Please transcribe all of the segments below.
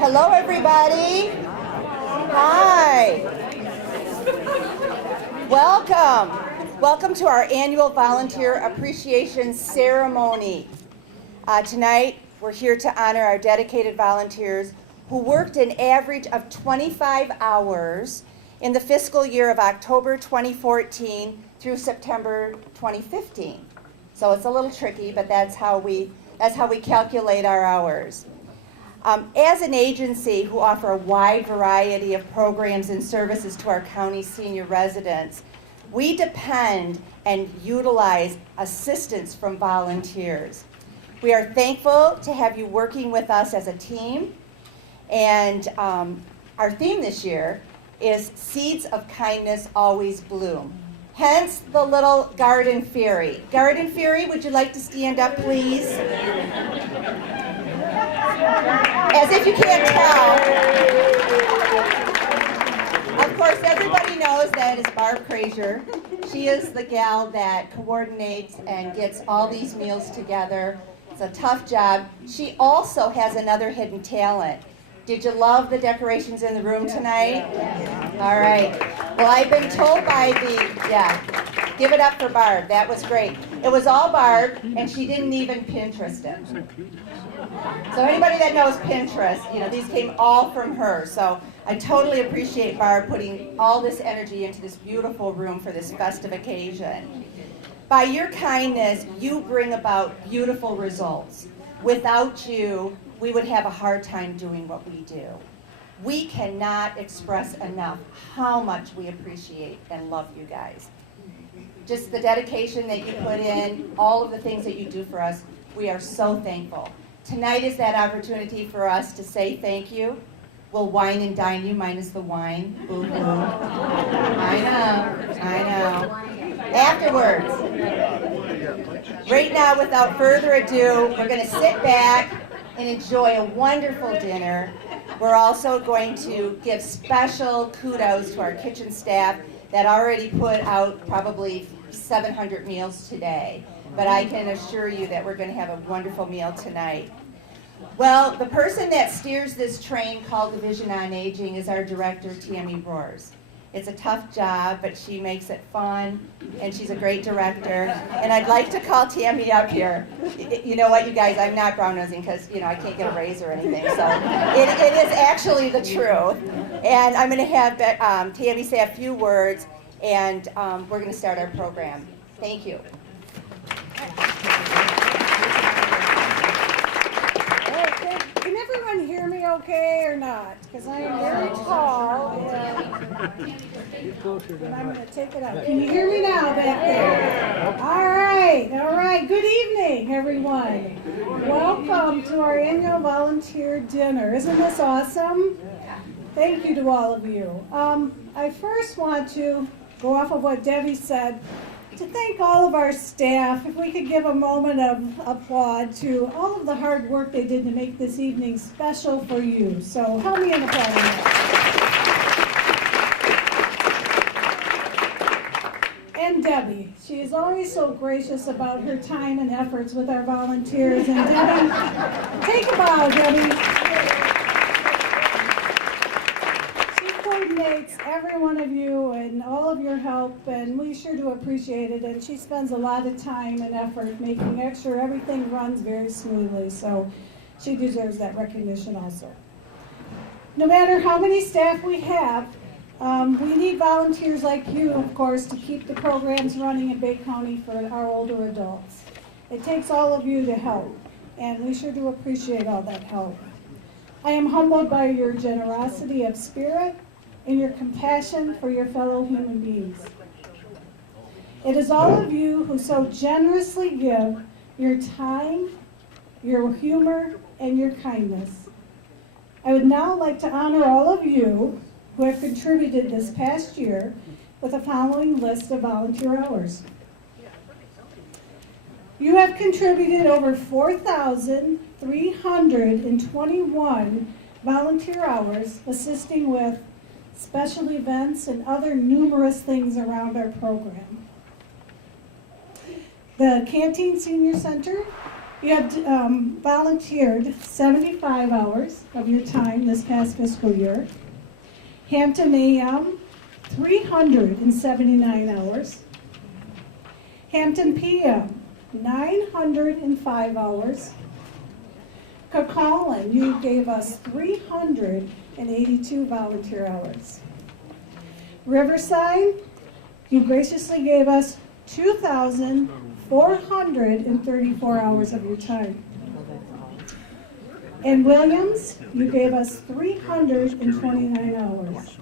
Hello, everybody. Hi. Welcome. Welcome to our annual Volunteer Appreciation Ceremony. Tonight, we're here to honor our dedicated volunteers who worked an average of 25 hours in the fiscal year of October 2014 through September 2015. So it's a little tricky, but that's how we calculate our hours. As an agency who offer a wide variety of programs and services to our county senior residents, we depend and utilize assistance from volunteers. We are thankful to have you working with us as a team, and our theme this year is Seeds of Kindness Always Bloom. Hence the little garden fairy. Garden fairy, would you like to stand up, please? As if you can't tell. Of course, everybody knows that is Barb Frazier. She is the gal that coordinates and gets all these meals together. It's a tough job. She also has another hidden talent. Did you love the decorations in the room tonight? All right. Well, I've been told by give it up for Barb. That was great. It was all Barb, and she didn't even Pinterest it. So anybody that knows Pinterest, these came all from her. So I totally appreciate Barb putting all this energy into this beautiful room for this festive occasion. By your kindness, you bring about beautiful results. Without you, we would have a hard time doing what we do. We cannot express enough how much we appreciate and love you guys. Just the dedication that you put in, all of the things that you do for us, we are so thankful. Tonight is that opportunity for us to say thank you. We'll wine and dine you, minus the wine. Boo hoo. I know. Afterwards. Right now, without further ado, we're going to sit back and enjoy a wonderful dinner. We're also going to give special kudos to our kitchen staff that already put out probably 700 meals today. But I can assure you that we're going to have a wonderful meal tonight. Well, the person that steers this train called Division on Aging is our director, Tammy Roars. It's a tough job, but she makes it fun, and she's a great director. And I'd like to call Tammy up here. You know what, you guys, I'm not brown-nosing because, I can't get a raise or anything. So it is actually the truth. And I'm going to have Tammy say a few words, and we're going to start our program. Thank you. Can everyone hear me okay or not? Because I am very tall and I'm going to take it out. Can you hear me now back there? All right. Good evening, everyone. Welcome to our annual volunteer dinner. Isn't this awesome? Thank you to all of you. I first want to go off of what Debbie said to thank all of our staff. If we could give a moment of applaud to all of the hard work they did to make this evening special for you. So help me in applauding. And Debbie, she is always so gracious about her time and efforts with our volunteers. And Debbie, take a bow, Debbie. Coordinates every one of you and all of your help, and we sure do appreciate it. And she spends a lot of time and effort making sure everything runs very smoothly, so she deserves that recognition also. No matter how many staff we have, we need volunteers like you, of course, to keep the programs running in Bay County for our older adults. It takes all of you to help, and we sure do appreciate all that help. I am humbled by your generosity of spirit and your compassion for your fellow human beings. It is all of you who so generously give your time, your humor, and your kindness. I would now like to honor all of you who have contributed this past year with the following list of volunteer hours. You have contributed over 4,321 volunteer hours assisting with special events and other numerous things around our program. The Canteen Senior Center You have volunteered 75 hours of your time this past fiscal year. Hampton AM, 379 hours. Hampton PM, 905 hours. Coquitlam, you gave us 382 volunteer hours. Riverside, you graciously gave us 2,434 hours of your time. In Williams, you gave us 329 hours.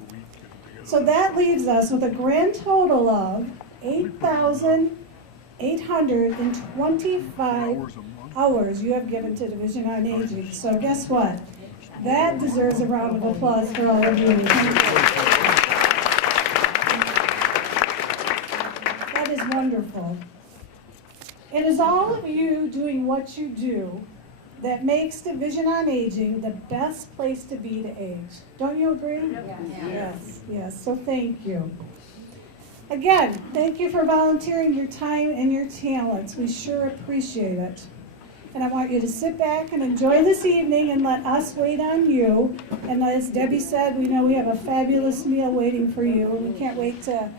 So that leaves us with a grand total of 8,825 hours you have given to Division on Aging. So guess what? That deserves a round of applause for all of you. That is wonderful. It is all of you doing what you do that makes Division on Aging the best place to be to age. Don't you agree? Yes. Yes. So thank you. Again, thank you for volunteering your time and your talents. We sure appreciate it. And I want you to sit back and enjoy this evening and let us wait on you. And as Debbie said, we know we have a fabulous meal waiting for you, and we can't wait to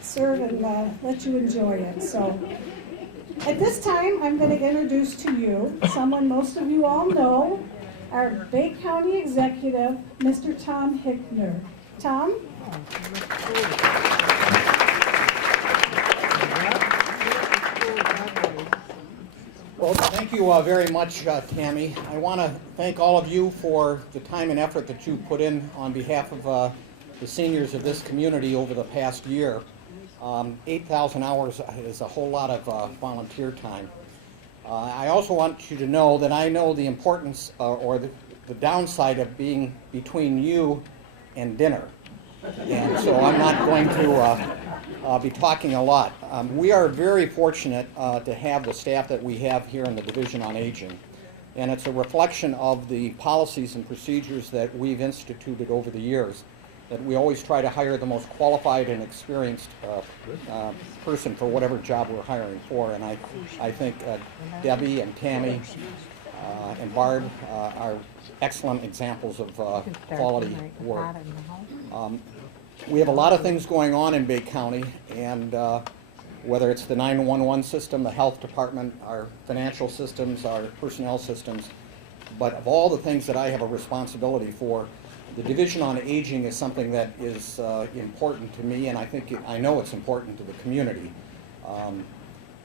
serve and let you enjoy it. So at this time, I'm going to introduce to you someone most of you all know, our Bay County Executive, Mr. Tom Hickner. Tom? Well, thank you very much, Tammy. I want to thank all of you for the time and effort that you put in on behalf of the seniors of this community over the past year. 8,000 hours is a whole lot of volunteer time. I also want you to know that I know the importance or the downside of being between you and dinner. And so I'm not going to be talking a lot. We are very fortunate to have the staff that we have here in the Division on Aging. And it's a reflection of the policies and procedures that we've instituted over the years, that we always try to hire the most qualified and experienced person for whatever job we're hiring for. And I think Debbie and Tammy and Barb are excellent examples of quality work. We have a lot of things going on in Bay County, and whether it's the 911 system, the health department, our financial systems, our personnel systems, but of all the things that I have a responsibility for, the Division on Aging is something that is important to me, and I know it's important to the community.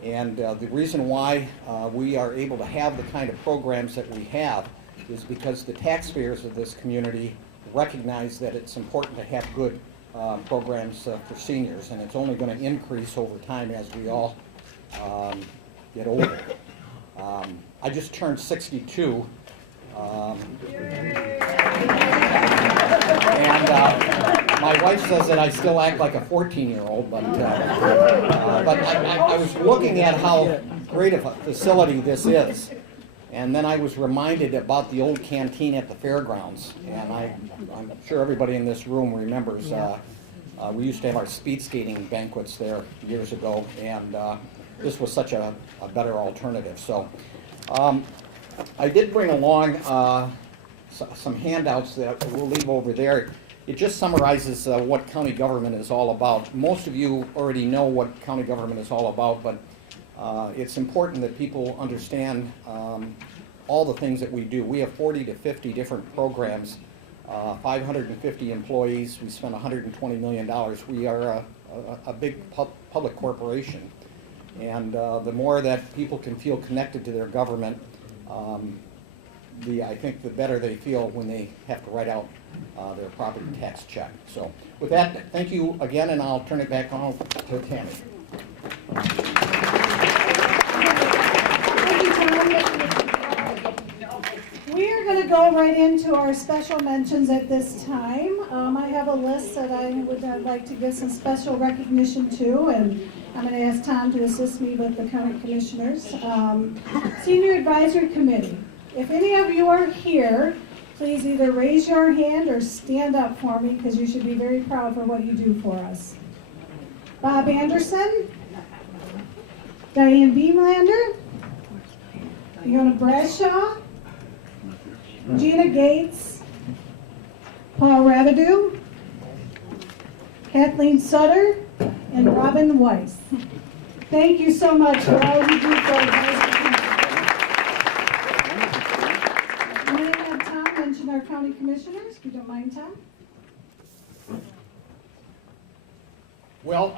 The reason why we are able to have the kind of programs that we have is because the taxpayers of this community recognize that it's important to have good programs for seniors, and it's only going to increase over time as we all get older. I just turned 62. My wife says that I still act like a 14-year-old, but I was looking at how great of a facility this is, and then I was reminded about the old canteen at the fairgrounds, and I'm sure everybody in this room remembers we used to have our speed skating banquets there years ago, and this was such a better alternative. So I did bring along some handouts that we'll leave over there. It just summarizes what county government is all about. Most of you already know what county government is all about, but it's important that people understand all the things that we do. We have 40 to 50 different programs, 550 employees. We spend $120 million. We are a big public corporation. And the more that people can feel connected to their government, I think the better they feel when they have to write out their property tax check. So with that, thank you again, and I'll turn it back on to Tammy. We are going to go right into our special mentions at this time. I have a list that I would like to give some special recognition to, and I'm going to ask Tom to assist me with the county commissioners. Senior Advisory Committee. If any of you are here, please either raise your hand or stand up for me, because you should be very proud for what you do for us. Bob Anderson, Diane Beamlander, Fiona Bradshaw, Gina Gates, Paul Rabidou, Kathleen Sutter, and Robin Weiss. Thank you so much for all you do for our guys. I'm going to have Tom mention our county commissioners, if you don't mind, Tom. Well,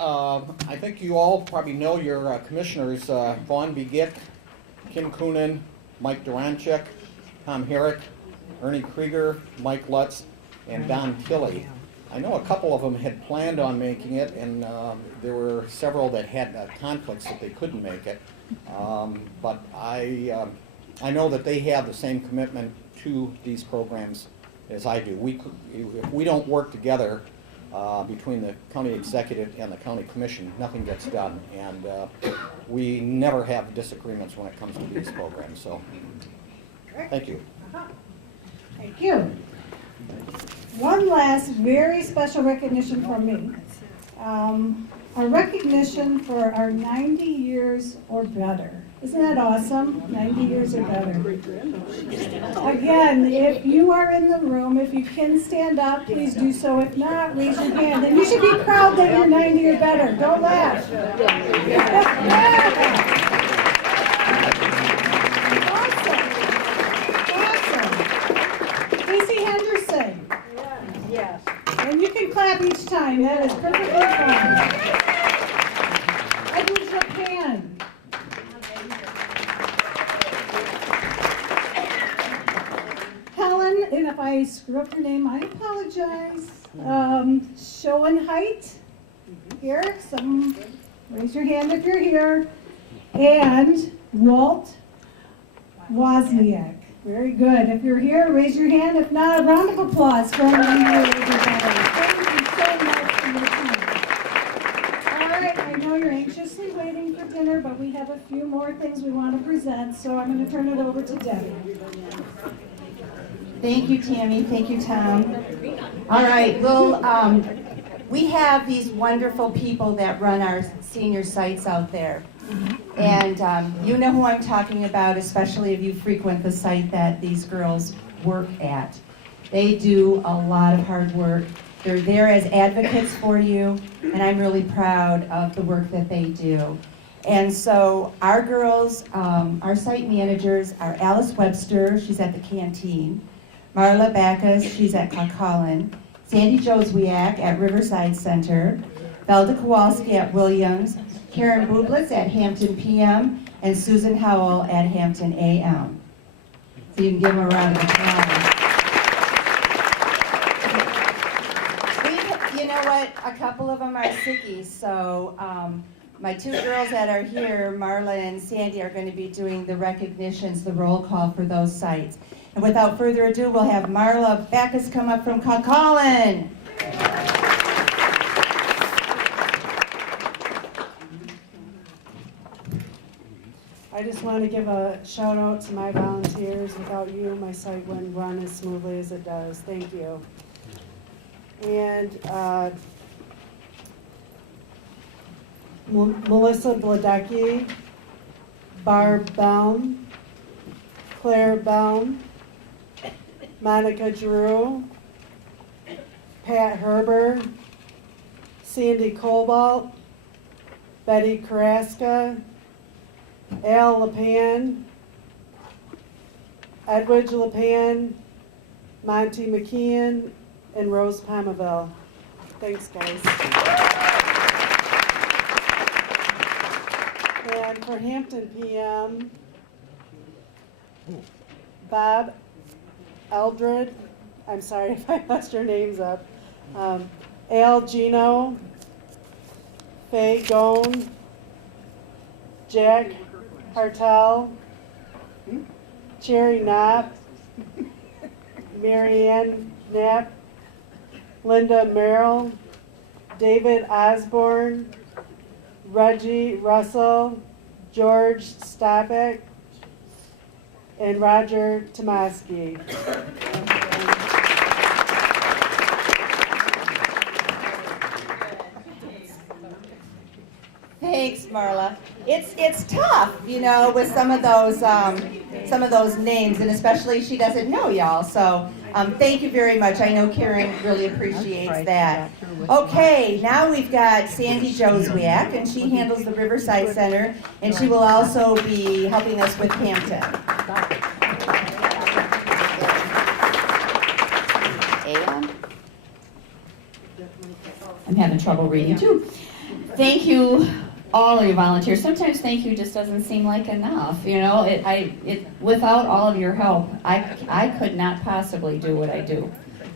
I think you all probably know your commissioners, Vaughn Begic, Kim Coonan, Mike Durancheck, Tom Herrick, Ernie Krieger, Mike Lutz, and Don Tilley. I know a couple of them had planned on making it, and there were several that had conflicts that they couldn't make it. But I know that they have the same commitment to these programs as I do. If we don't work together between the county executive and the county commission, nothing gets done. And we never have disagreements when it comes to these programs. So, thank you. Thank you. One last very special recognition from me. A recognition for our 90 years or better. Isn't that awesome? 90 years or better. Again, if you are in the room, if you can stand up, please do so. If not, raise your hand. And you should be proud that you're 90 or better. Don't laugh. Awesome. Casey Henderson. Yes. And you can clap each time. That is perfectly fine. Edward Japan. Helen, and if I screw up your name, I apologize. Schoenheit. Here, raise your hand if you're here. And Walt Wozniak. Very good. If you're here, raise your hand. If not, a round of applause for everybody. Thank you so much for your time. All right, I know you're anxiously waiting for dinner, but we have a few more things we want to present, so I'm going to turn it over to Debbie. Thank you, Tammy. Thank you, Tom. All right, well, we have these wonderful people that run our senior sites out there. And you know who I'm talking about, especially if you frequent the site that these girls work at. They do a lot of hard work. They're there as advocates for you, and I'm really proud of the work that they do. And so our girls, our site managers are Alice Webster, she's at the canteen, Marla Backus, she's at Caucaulin, Sandy Joswiak at Riverside Center, Velda Kowalski at Williams, Karen Bublitz at Hampton PM, and Susan Howell at Hampton AM. So you can give them a round of applause. You know what? A couple of them are sickies, so my two girls that are here, Marla and Sandy, are going to be doing the recognitions, the roll call for those sites. And without further ado, we'll have Marla Backus come up from Caucaulin. I just want to give a shout out to my volunteers. Without you, my site wouldn't run as smoothly as it does. Thank you. And Melissa Bladecki, Barb Baum, Claire Baum, Monica Drew, Pat Herber, Sandy Cobalt, Betty Karaska, Al Lepan, Edwidge Lepan, Monty McKeon, and Rose Palmaville. Thanks, guys. And for Hampton PM, Bob Eldred, I'm sorry if I messed your names up, Al Gino, Faye Gone, Jack Hartel, Cherry Knapp, Marianne Knapp, Linda Merrill, David Osborne, Reggie Russell, George Stopek, and Roger Tomaski. Thanks, Marla. It's tough, you know, with some of those some of those names, and especially she doesn't know y'all. So thank you very much. I know Karen really appreciates that. Okay, now we've got Sandy Joswiak, and she handles the Riverside Center, and she will also be helping us with Hampton. I'm having trouble reading too. Thank you, all of your volunteers. Sometimes thank you just doesn't seem like enough. You know, without all of your help, I could not possibly do what I do.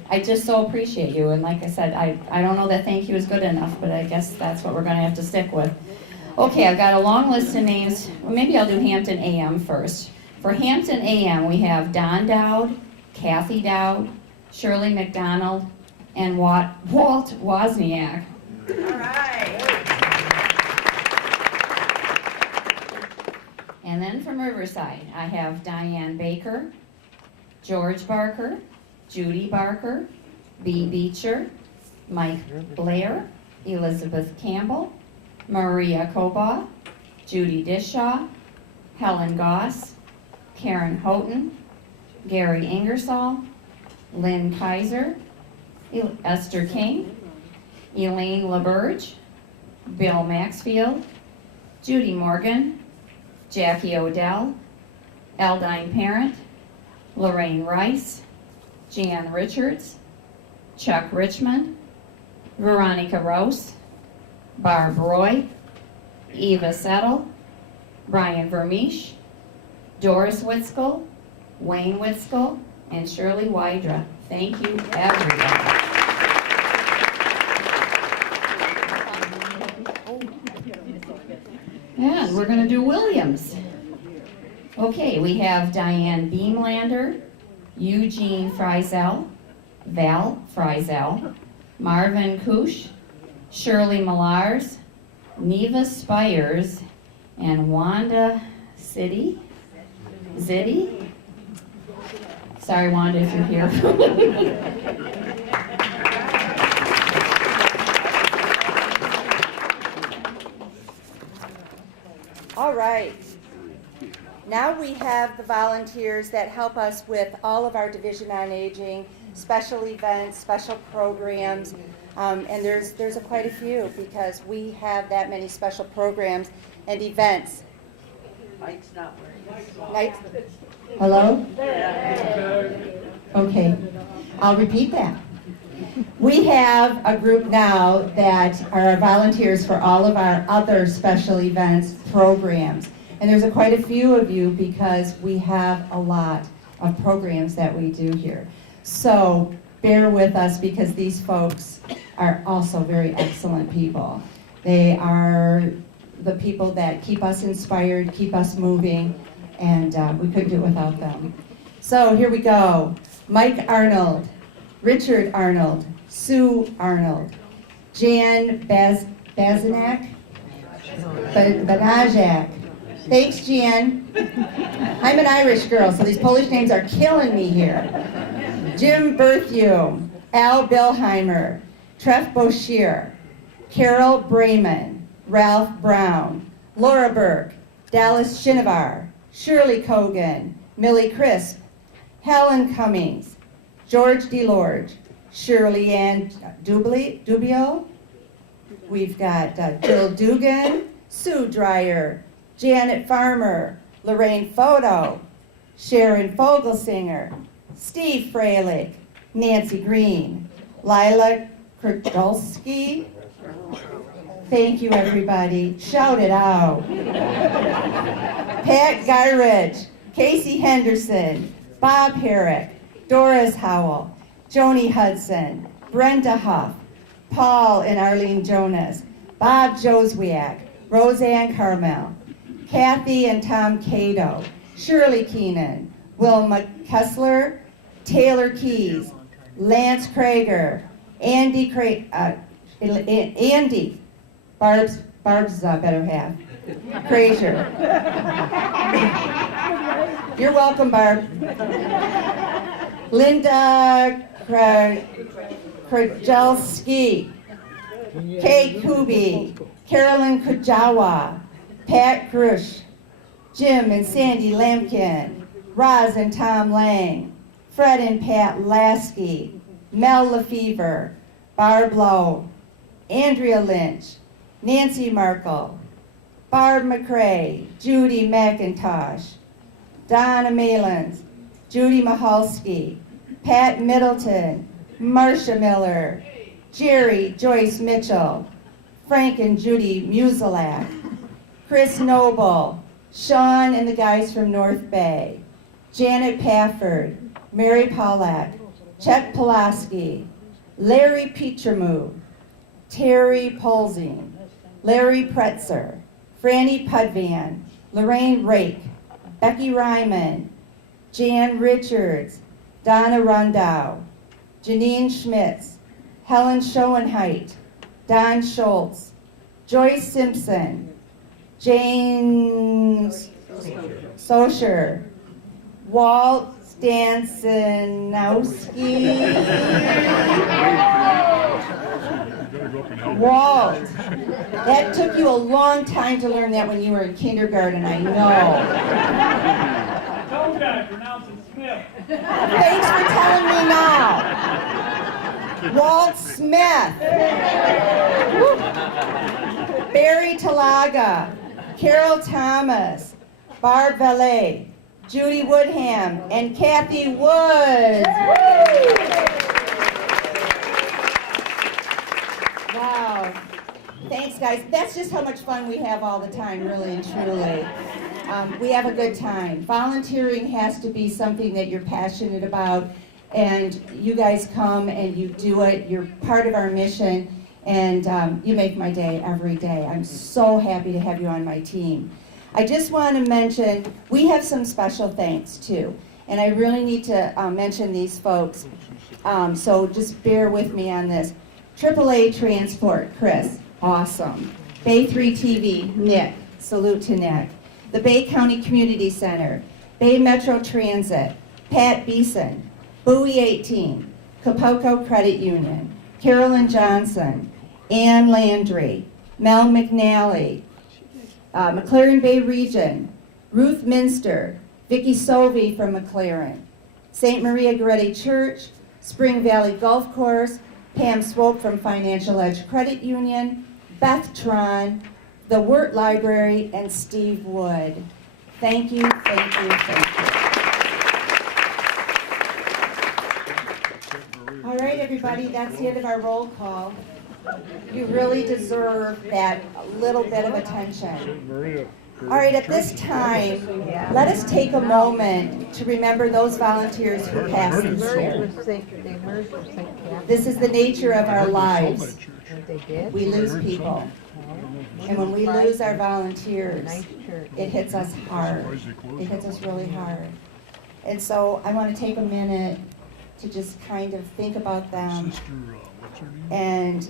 I just so appreciate you. And like I said, I don't know that thank you is good enough, but I guess that's what we're going to have to stick with. Okay, I've got a long list of names. Well, maybe I'll do Hampton AM first. For Hampton AM, we have Don Dowd, Kathy Dowd, Shirley McDonald, and Walt Wozniak. All right. And then from Riverside, I have Diane Baker, George Barker, Judy Barker, Bee Beecher, Mike Blair, Elizabeth Campbell, Maria Koba, Judy Dishaw, Helen Goss, Karen Houghton, Gary Ingersoll, Lynn Kaiser, Esther King, Elaine LaBerge, Bill Maxfield, Judy Morgan, Jackie Odell, Eldine Parent, Lorraine Rice, Jan Richards, Chuck Richmond, Veronica Rouse, Barb Roy, Eva Settle, Brian Vermeesh, Doris Witskell, Wayne Witskell, and Shirley Wydra. Thank you, everybody. And we're going to do Williams. Okay, we have Diane Beamlander, Eugene Frizel, Val Frizel, Marvin Kush, Shirley Millars, Neva Spires, and Wanda Ziddy. Sorry, Wanda, if you're here. All right. Now we have the volunteers that help us with all of our Division on Aging, special events, special programs, and there's quite a few because we have that many special programs and events. Mike's not working. Mike? Hello? Okay, I'll repeat that. We have a group now that are volunteers for all of our other special events programs. And there's quite a few of you because we have a lot of programs that we do here. So bear with us because these folks are also very excellent people. They are the people that keep us inspired, keep us moving, and we couldn't do it without them. So here we go. Mike Arnold, Richard Arnold, Sue Arnold, Jan Bazanak, Banajak. Thanks, Jan. I'm an Irish girl, so these Polish names are killing me here. Jim Berthew, Al Billheimer, Treff Boshier, Carol Brayman, Ralph Brown, Laura Burke, Dallas Shinovar, Shirley Cogan, Millie Crisp, Helen Cummings, George DeLorge, Shirley Ann Dubio. We've got Jill Dugan, Sue Dreyer, Janet Farmer, Lorraine Photo, Sharon Fogelsinger, Steve Freilich, Nancy Green, Lila Kurdulski. Thank you, everybody. Shout it out. Pat Gyrich, Casey Henderson, Bob Herrick, Doris Howell, Joni Hudson, Brenda Huff, Paul and Arlene Jonas, Bob Joswiak, Roseanne Carmel, Kathy and Tom Cato, Shirley Keenan, Wilma Kessler, Taylor Keys, Lance Krager, Andy Barb's better half, Frazier. You're welcome, Barb. Linda Krajelski, Kate Kuby, Carolyn Kujawa, Pat Grush, Jim and Sandy Lampkin, Roz and Tom Lang, Fred and Pat Lasky, Mel Lefevre, Barb Lowe, Andrea Lynch, Nancy Markle, Barb McCrae, Judy McIntosh, Donna Malins, Judy Mahalski, Pat Middleton, Marcia Miller, Jerry Joyce Mitchell, Frank and Judy Musilak, Chris Noble, Sean and the guys from North Bay, Janet Pafford, Mary Paulette, Chet Pulaski, Larry Petramu, Terry Polzing, Larry Pretzer, Franny Pudvan, Lorraine Rake, Becky Ryman, Jan Richards, Donna Rundau, Janine Schmitz, Helen Schoenheit, Don Schultz, Joyce Simpson, James Socher, Walt Stansinowski. Walt. That took you a long time to learn that when you were in kindergarten, I know. I told you I pronounce it Smith. Thanks for telling me now. Walt Smith. Woo. Barry Talaga. Carol Thomas. Barb Valet. Judy Woodham. And Kathy Woods. Wow. Thanks, guys. That's just how much fun we have all the time, really and truly. We have a good time. Volunteering has to be something that you're passionate about, and you guys come and you do it. You're part of our mission, and you make my day every day. I'm so happy to have you on my team. I just want to mention, we have some special thanks too, and I really need to mention these folks, so just bear with me on this. AAA Transport, Chris, awesome. Bay 3 TV, Nick, salute to Nick. The Bay County Community Center, Bay Metro Transit, Pat Beeson, Bowie 18, Capocco Credit Union, Carolyn Johnson, Ann Landry, Mel McNally, McLaren Bay Region, Ruth Minster, Vicki Sovey from McLaren, St. Maria Goretti Church, Spring Valley Golf Course, Pam Swope from Financial Edge Credit Union, Beth Tron, the Wirt Library, and Steve Wood. Thank you, thank you, thank you. All right, everybody, that's the end of our roll call. You really deserve that little bit of attention. All right, at this time, let us take a moment to remember those volunteers who passed this year. This is the nature of our lives. We lose people. And when we lose our volunteers, it hits us hard. It hits us really hard. And so I want to take a minute to just kind of think about them and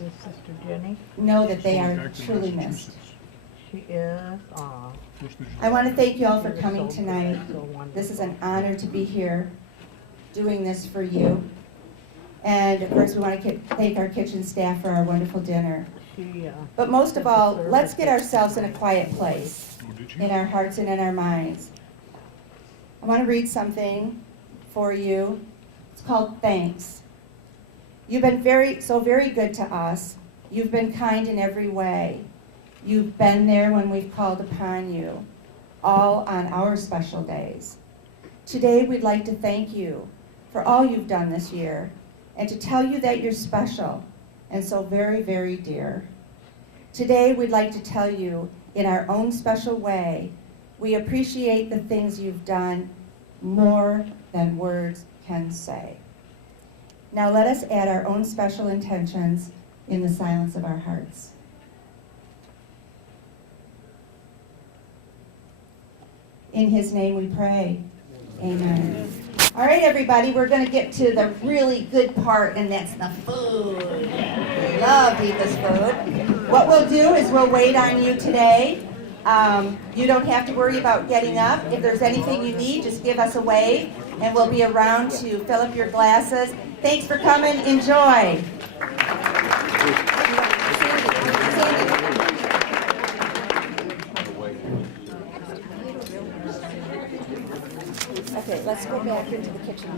know that they are truly missed. She is, I want to thank you all for coming tonight. This is an honor to be here doing this for you. And of course, we want to thank our kitchen staff for our wonderful dinner. But most of all, let's get ourselves in a quiet place, in our hearts and in our minds. I want to read something for you. It's called Thanks. You've been very good to us. You've been kind in every way. You've been there when we've called upon you, all on our special days. Today, we'd like to thank you for all you've done this year and to tell you that you're special and so very, very dear. Today, we'd like to tell you in our own special way, we appreciate the things you've done more than words can say. Now let us add our own special intentions in the silence of our hearts. In his name we pray. Amen. All right, everybody, we're going to get to the really good part, and that's the food. We love to eat this food. What we'll do is we'll wait on you today. You don't have to worry about getting up. If there's anything you need, just give us a wave, and we'll be around to fill up your glasses. Thanks for coming. Enjoy. Okay, let's go back into the kitchen.